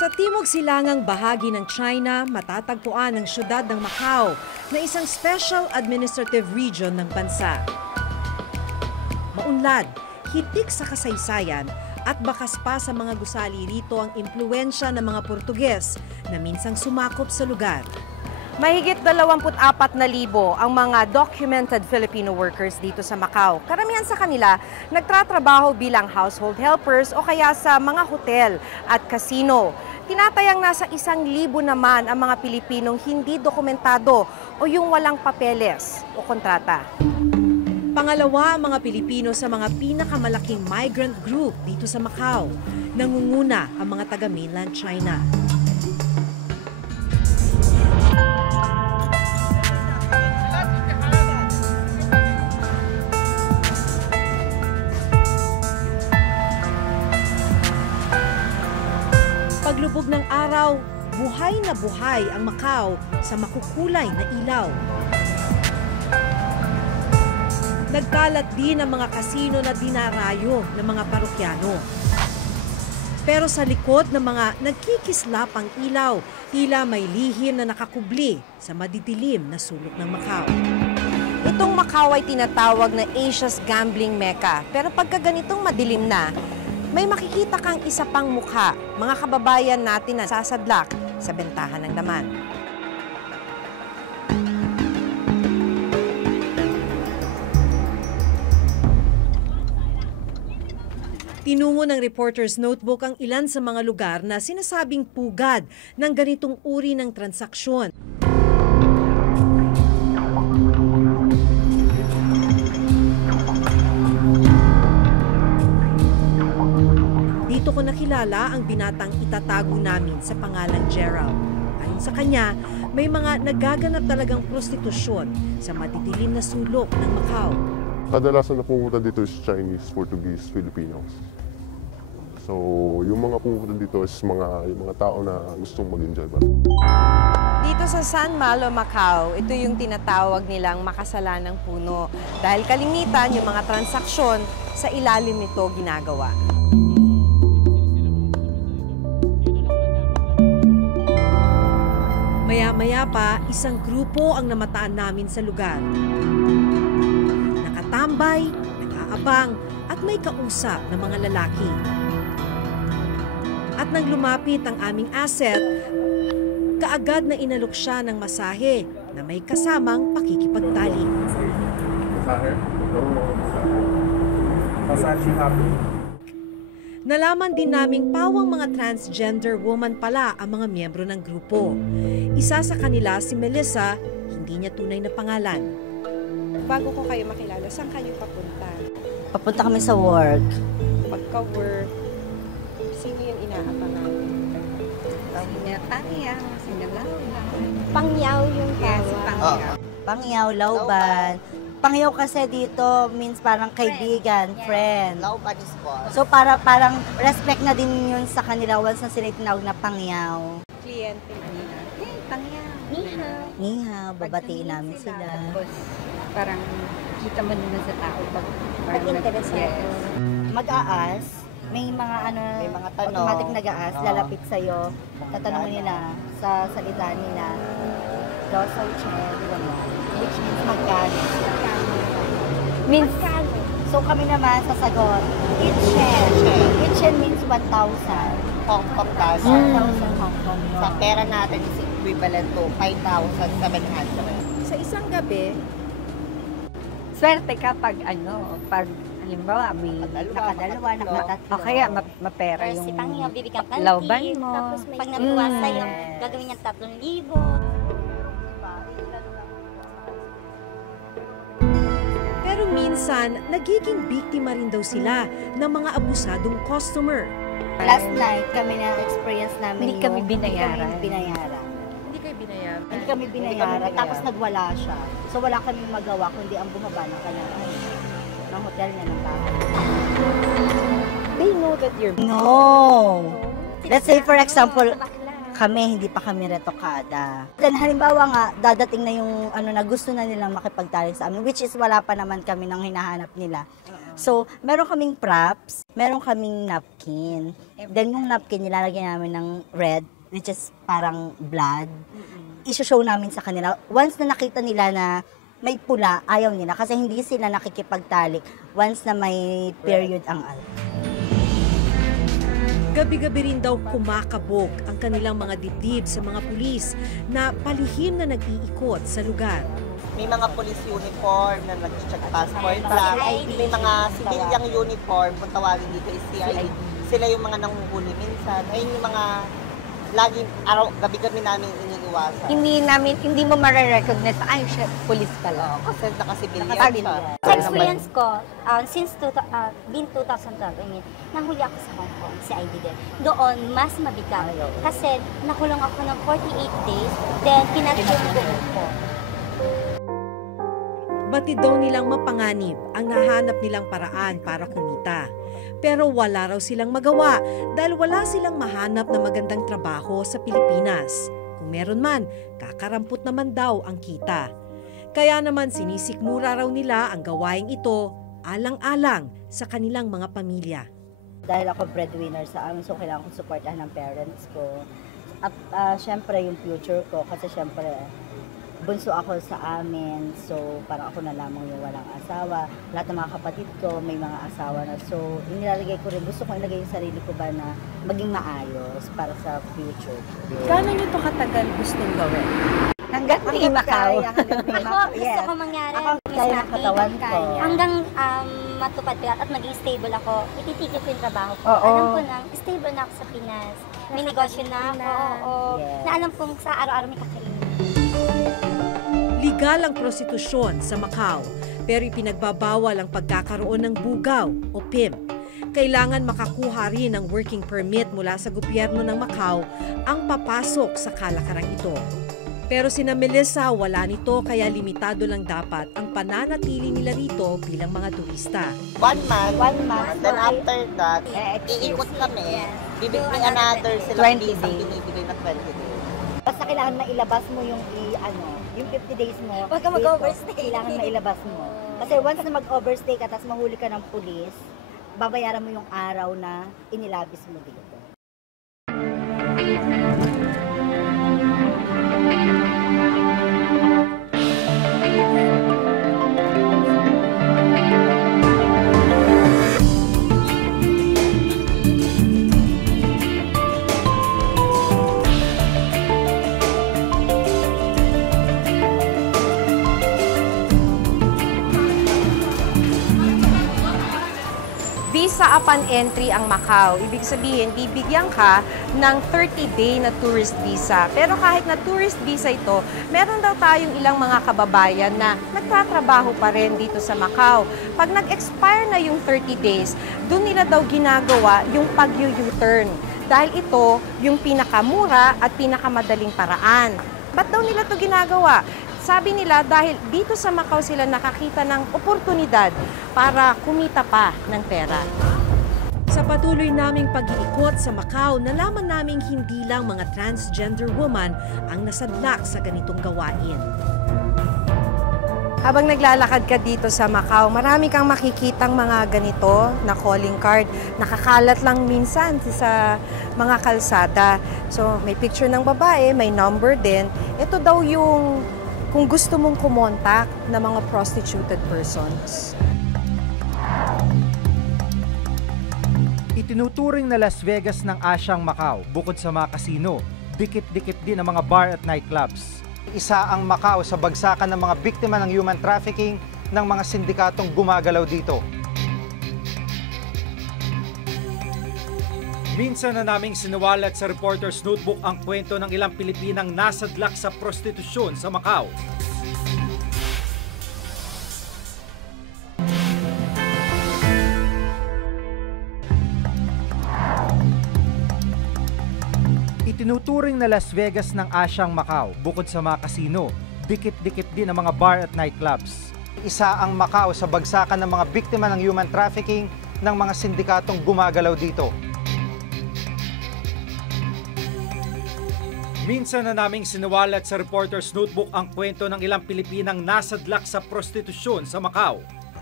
Sa timog silangang bahagi ng China, matatagpuan ang siyudad ng Macau na isang special administrative region ng bansa. Maunlad, hitik sa kasaysayan at bakas pa sa mga gusali rito ang impluwensya ng mga Portuges na minsang sumakop sa lugar. Mahigit 24,000 ang mga documented Filipino workers dito sa Macau. Karamihan sa kanila nagtatrabaho bilang household helpers o kaya sa mga hotel at casino. Tinatayang nasa 1,000 naman ang mga Pilipinong hindi dokumentado o yung walang papeles o kontrata. Pangalawa ang mga Pilipino sa mga pinakamalaking migrant group dito sa Macau. Nangunguna ang mga taga-mainland China. Paglubog ng araw, buhay na buhay ang Macau sa makukulay na ilaw. Nagkalat din ang mga kasino na dinarayo ng mga parokyano. Pero sa likod ng mga nagkikislapang ilaw, tila may lihim na nakakubli sa madidilim na sulok ng Macau. Itong Macau ay tinatawag na Asia's gambling mecca. Pero pagka ganitong madilim na, may makikita kang isa pang mukha, mga kababayan natin na sasadlak sa bentahan ng laman. Tinungo ng Reporter's Notebook ang ilan sa mga lugar na sinasabing pugad ng ganitong uri ng transaksyon. Dito ko nakilala ang binatang itatago namin sa pangalang Gerald. Ayon sa kanya, may mga nagaganap talagang prostitusyon sa madidilim na sulok ng Macau. Kadalasan na pumunta dito is Chinese, Portuguese, Filipinos. So, yung mga pumunta dito is yung mga tao na gustong mag-enjoy ba. Dito sa San Malo, Macau, ito yung tinatawag nilang makasalanang puno. Dahil kalimitan yung mga transaksyon sa ilalim nito ginagawa. Maya-maya pa, isang grupo ang namataan namin sa lugar. Nakatambay, nag-aabang, at may kausap ng mga lalaki. At nang lumapit ang aming asset, kaagad na inalok siya ng masahe na may kasamang pakikipagtali. Masahe? Masahe happy. Nalaman din naming pawang mga transgender woman pala ang mga miyembro ng grupo. Isa sa kanila si Melissa, hindi niya tunay na pangalan. Bago ko kayo makilala, saan kayo papunta? Papunta kami sa work. Pagka-work, sino yung inaabangan? Pangyaw, sinalaw lang. Pangyaw yung Yes, pangyaw. Pangyaw, lauban. Pangyaw kasi dito means parang kaibigan, friend. Lauban is boss. So parang respect na din yun sa kanila once na sila tinawag na pangyaw. Kliyente nila. Hey, pangyaw. Nihaw. Nihaw, babatiin namin sila. Tapos, parang kita mo naman sa tao pag interesado. Yes. Mag-aas, may mga May mga tanong. automatic nag-aas, lalapit sa'yo. Tatanungin nila sa salita nila. Doso chen, which means magkano. Means, so kami naman sasagot, itchen. Itchen means 1,000. Hong Kong dollar. 1,000 Hong Kong. Sa pera natin is equivalent to 5,700. Sa isang gabi, Swerte ka pag pag halimbawa may Nakadalawa, nakatatlo. o kaya mapera Or yung si Pangyaw, bibigyan ka ng lauban tip. mo. Tapos pag natuwa sa'yo, Yes. gagawin niya 3,000. pero minsan nagiging biktima rin daw sila ng mga abusadong customer. Last night, kami na-experience namin Hindi kami binayaran. Hindi kayo binayaran. Hindi kami binayaran. Tapos nagwala siya. So wala kami magawa kundi ang bumaba ng kanyang ng hotel niya ng bahay. They know that you're... No! Let's say for example, kami, hindi pa kami retokada. Then halimbawa nga, dadating na yung na gusto na nilang makipagtalik sa amin, which is wala pa naman kami nang hinahanap nila. So, meron kaming props, meron kaming napkin. Then yung napkin, nilalagyan namin ng red, which is parang blood. I-show namin sa kanila. Once na nakita nila na may pula, ayaw nila. Kasi hindi sila nakikipagtalik once na may period ang Gabi-gabi rin daw kumakabog ang kanilang mga dibdib sa mga pulis na palihim na nag-iikot sa lugar. May mga police uniform na nag-check passport lang. May mga civilian uniform, kung tawagin dito is CID. Sila yung mga nanguhuli minsan. Ayun yung mga laging araw, gabi-gabi namin iniiwasan. Hindi mo marirecognize, ay, shit, police pala. Kasi nakasibilyan Nakasibilyan. siya. Sa experience ko, since 2012, I mean, nahuli ako sa Hong Kong, si ID din. Doon, mas mabigat. Kasi nakulong ako ng 48 days, then pinag-film ko. Batid daw nilang mapanganib ang nahanap nilang paraan para kumita. Pero wala raw silang magawa dahil wala silang mahanap na magandang trabaho sa Pilipinas. Kung meron man, kakarampot naman daw ang kita. Kaya naman sinisikmura raw nila ang gawaing ito alang-alang sa kanilang mga pamilya. Dahil ako breadwinner sa amin, so kailangan kong supportahan ng parents ko. At syempre yung future ko, kasi syempre bunso ako sa amin, so parang ako na lamang yung walang asawa. Lahat ng mga kapatid ko may mga asawa na, so inilalagay ko rin, gusto ko ilagay yung sarili ko ba na maging maayos para sa future. Gaano nyo ito katagal gustong gawin? Hanggang may Macau. Ako, gusto ko mangyari, Ako, Miss kaya ng Naki, katawan ko. hanggang matupad ko at maging stable ako, ititigil ko yung trabaho ko. Oo. Alam ko na, stable na ako sa Pinas. May negosyo na ako, oo. Yes. Na alam kong sa araw-araw may kakainin. Legal ang prostitusyon sa Macau, pero ipinagbabawal ang pagkakaroon ng bugaw o pimp. Kailangan makakuha rin ng working permit mula sa gobyerno ng Macau ang papasok sa kalakarang ito. Pero sina Melissa wala nito, kaya limitado lang dapat ang pananatili nila rito bilang mga turista. 1 month. 1 month. Then after that, iikot kami. Bibigyan another silang 20 visa days. binibigay na 20 days. Basta kailangan mailabas mo yung yung 50 days mo. Huwag ka dito. mag-overstay. Kailangan mailabas mo. Kasi once na mag-overstay ka, tapos mahuli ka ng pulis, babayaran mo yung araw na inilabis mo dito. Visa upon entry ang Macau. Ibig sabihin, bibigyan ka ng 30-day na tourist visa. Pero kahit na tourist visa ito, meron daw tayong ilang mga kababayan na nagtatrabaho pa rin dito sa Macau. Pag nag-expire na yung 30 days, doon nila daw ginagawa yung pag-U-turn. Dahil ito yung pinakamura at pinakamadaling paraan. Ba't daw nila ito ginagawa? Sabi nila dahil dito sa Macau sila nakakita ng oportunidad para kumita pa ng pera. Sa patuloy naming pag-iikot sa Macau, nalaman naming hindi lang mga transgender woman ang nasadlak sa ganitong gawain. Habang naglalakad ka dito sa Macau, marami kang makikitang mga ganito na calling card. Nakakalat lang minsan sa mga kalsada. So may picture ng babae, may number din. Ito daw yung kung gusto mong kumontak na mga prostituted persons. Itinuturing na Las Vegas ng Asyang Macau. Bukod sa mga kasino, dikit-dikit din ang mga bar at nightclubs. Isa ang Macau sa bagsakan ng mga biktima ng human trafficking ng mga sindikatong gumagalaw dito. Minsan na naming sinawalat sa Reporter's Notebook ang kwento ng ilang Pilipinang nasadlak sa prostitusyon sa Macau. Itinuturing na Las Vegas ng Asyang Macau. Bukod sa mga kasino, dikit-dikit din ang mga bar at nightclubs. Isa ang Macau sa bagsakan ng mga biktima ng human trafficking ng mga sindikatong gumagalaw dito. Minsan na naming sinawalat sa Reporter's Notebook ang kwento ng ilang Pilipinang nasadlak sa prostitusyon sa Macau.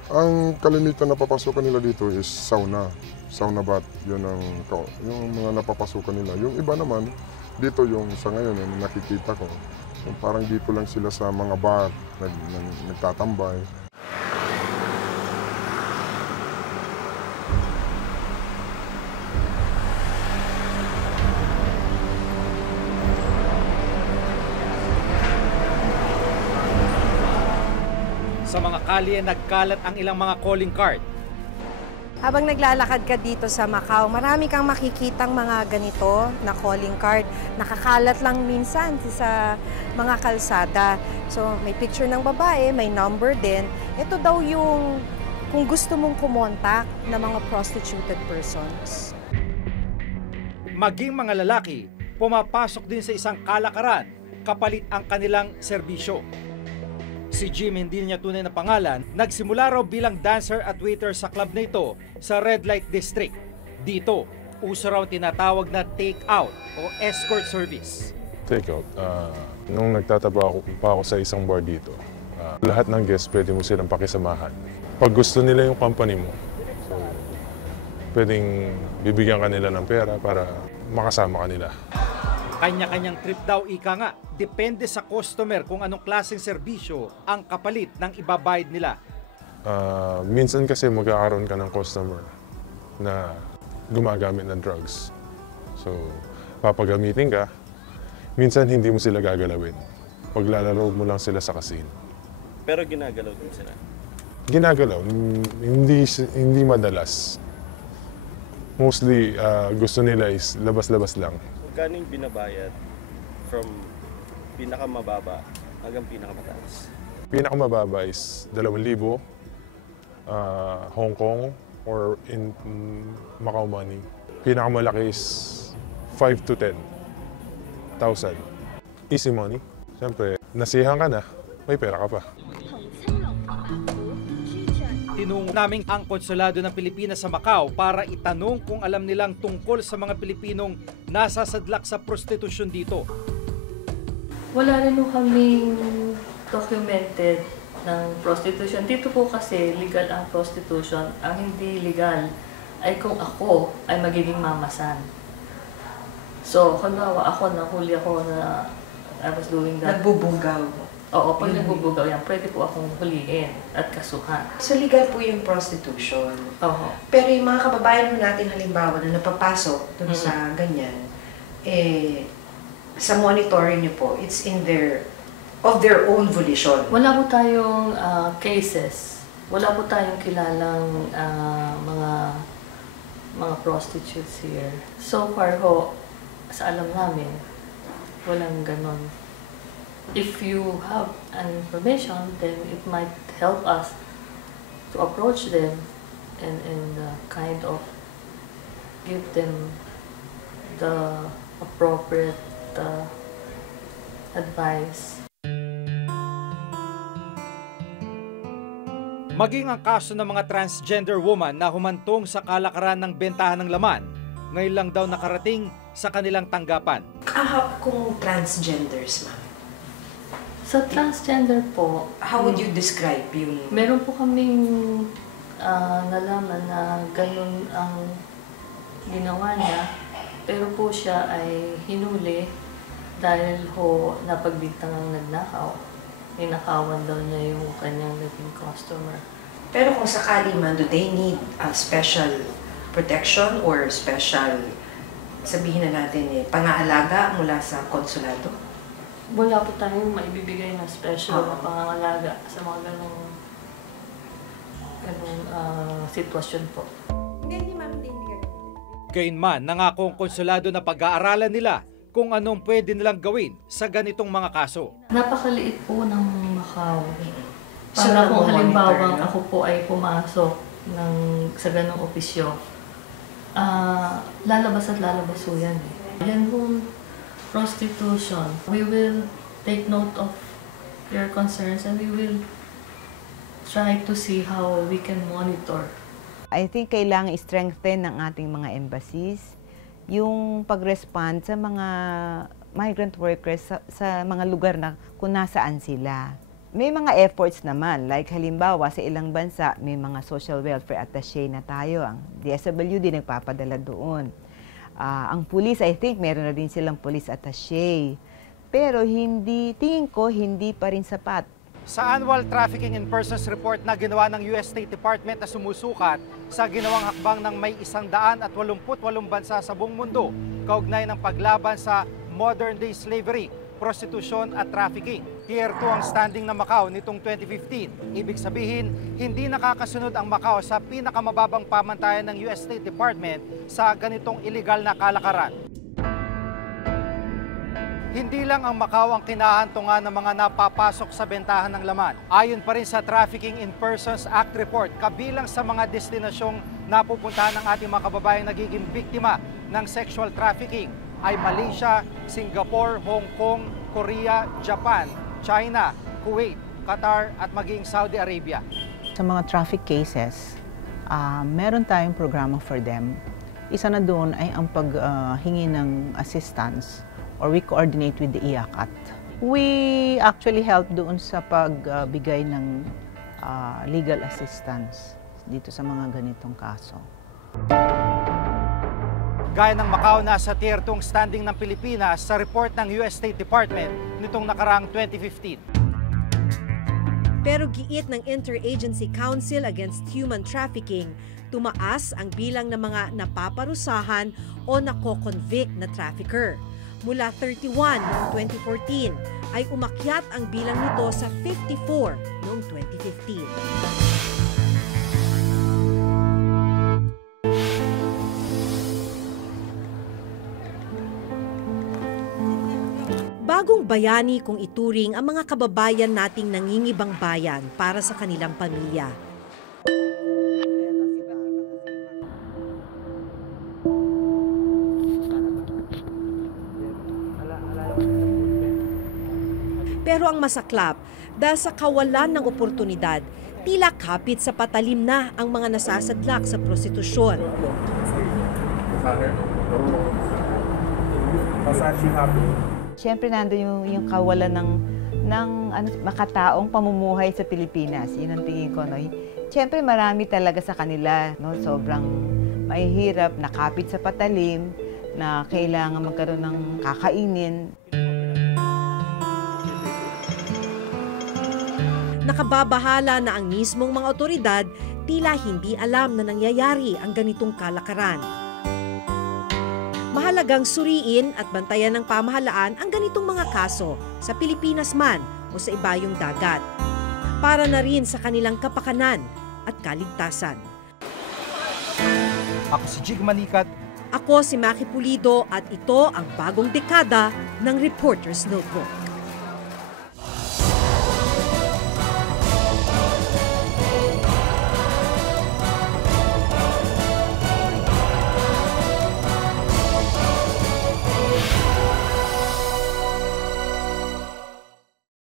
Ang kalimitan na papasukan nila dito is sauna. Sauna bath, yun yung mga napapasukan nila. Yung iba naman, dito yung sa ngayon, yung nakikita ko, yung parang dito lang sila sa mga bar, nagtatambay. Sa mga kalye, nagkalat ang ilang mga calling card. Habang naglalakad ka dito sa Macau, marami kang makikitang mga ganito na calling card. Nakakalat lang minsan sa mga kalsada. So may picture ng babae, may number din. Ito daw yung kung gusto mong kumontak na mga prostituted persons. Maging mga lalaki, pumapasok din sa isang kalakaran kapalit ang kanilang serbisyo. Si Jim, hindi niya tunay na pangalan, nagsimula raw bilang dancer at waiter sa club na ito sa Red Light District. Dito, uso raw tinatawag na take-out o escort service. Take-out? Nung nagtataba pa ako sa isang bar dito, lahat ng guests pwede mo silang pakisamahan. Pag gusto nila yung company mo, so, pwedeng bibigyan ka nila ng pera para makasama ka nila. Kanya-kanyang trip daw, ika nga. Depende sa customer kung anong klaseng serbisyo ang kapalit ng ibabayad nila. Minsan kasi magkakaroon ka ng customer na gumagamit ng drugs. So, papagamitin ka, minsan hindi mo sila gagalawin. Paglalaro mo lang sila sa casino. Pero ginagalaw din sila? Ginagalaw, hindi madalas. Mostly, gusto nila is labas-labas lang. Magkano yung binabayad from pinakamababa hanggang pinakamataas? Pinakamababa is 2,000, Hong Kong or in Macau money. Pinakamalaki is 5 to 10,000. Easy money. Siyempre, nasiyahan ka na, may pera ka pa. Tinungo namin ang konsulado ng Pilipinas sa Macau para itanong kung alam nilang tungkol sa mga Pilipinong nasasadlak sa prostitusyon dito. Wala rin po kaming documented ng prostitution. Dito po kasi legal ang prostitution. Ang hindi legal ay kung ako ay magiging mamasan. So, kunwari ako, nahuli ako na I was doing that. Nagbubunggaw. Oo, pag nagbubugaw yan, pwede po akong hulihin at kasuhan. So legal po yung prostitution. Oo. Pero yung mga kababayan natin halimbawa na napapasok dun sa ganyan, sa monitoring niyo po, it's of their own volition. Wala po tayong cases. Wala po tayong kilalang mga prostitutes here. So far ho, sa alam namin, walang ganon. If you have an information, then it might help us to approach them and kind of give them the appropriate advice. Maging ang kaso ng mga transgender woman na humantong sa kalakaran ng bentahan ng laman, ngayon lang daw nakarating sa kanilang tanggapan. Kung transgenders, ma'am? Sa transgender po, How would you describe yung... meron po kaming nalaman na ganun ang ginawa niya, pero po siya ay hinuli dahil ho napagbintangang nagnakaw. Ninakawan daw niya yung kanyang naging customer. Pero kung sakali man, do they need a special protection or special, sabihin na natin, pang-aalaga mula sa konsulado? Wala po tayong maibibigay na special na pangangalaga sa mga ganong sitwasyon po. Hindi, ma'am, hindi ganun. Gayunman, nangako ang konsulado na pag-aaralan nila kung anong pwede nilang gawin sa ganitong mga kaso. Napakaliit po ng Macau. So, Para kung halimbawa monitor, no? ako po ay pumasok sa ganong opisyo, lalabas at lalabas po yan. Yan po, prostitution. We will take note of your concerns and we will try to see how we can monitor. I think kailangan i-strengthen ng ating mga embassies yung pag-respond sa mga migrant workers sa mga lugar na kung nasaan sila. may mga efforts naman. Like halimbawa, sa ilang bansa, may mga social welfare attaché na tayo. Ang DSWD nagpapadala doon. Ang police, I think, meron na din silang police attaché. Pero tingin ko, hindi pa rin sapat. Sa annual Trafficking in Persons report na ginawa ng US State Department na sumusukat sa ginawang hakbang ng may 188 bansa sa buong mundo kaugnay ng paglaban sa modern-day slavery, prostitusyon at trafficking. Tier 2 ang standing ng Macau nitong 2015. Ibig sabihin, hindi nakakasunod ang Macau sa pinakamababang pamantayan ng US State Department sa ganitong illegal na kalakaran. Hindi lang ang Macau ang kinahantungan ng mga napapasok sa bentahan ng laman. Ayon pa rin sa Trafficking in Persons Act report, kabilang sa mga destinasyong napupuntahan ng ating mga kababayang nagiging biktima ng sexual trafficking ay Malaysia, Singapore, Hong Kong, Korea, Japan, China, Kuwait, Qatar at maging Saudi Arabia. Sa mga traffic cases, meron tayong programa for them. Isa na doon ay ang paghingi ng assistance or we coordinate with the IACAT. We actually help doon sa pagbigay ng legal assistance dito sa mga ganitong kaso. Gaya ng Macau, nasa Tier 2 standing ng Pilipinas sa report ng US State Department nitong nakaraang 2015. Pero giit ng Interagency Council Against Human Trafficking, tumaas ang bilang ng mga napaparusahan o nako-convict na trafficker. Mula 31 noong 2014 ay umakyat ang bilang nito sa 54 noong 2015. Bagong bayani kung ituring ang mga kababayan nating nangingibang bayan para sa kanilang pamilya. Pero ang masaklap, dahil sa kawalan ng oportunidad, tila kapit sa patalim na ang mga nasasadlak sa prostitusyon. Siyempre nandun yung kawalan ng makataong pamumuhay sa Pilipinas. Yun ang tingin ko. No? Siyempre marami talaga sa kanila. No? Sobrang mahihirap, nakapit sa patalim, na kailangan magkaroon ng kakainin. Nakababahala na ang mismong mga otoridad, tila hindi alam na nangyayari ang ganitong kalakaran. Mahalagang suriin at bantayan ng pamahalaan ang ganitong mga kaso sa Pilipinas man o sa ibayong dagat, para na rin sa kanilang kapakanan at kaligtasan. Ako si Jig Manikat. Ako si Maki Pulido at ito ang bagong dekada ng Reporter's Notebook.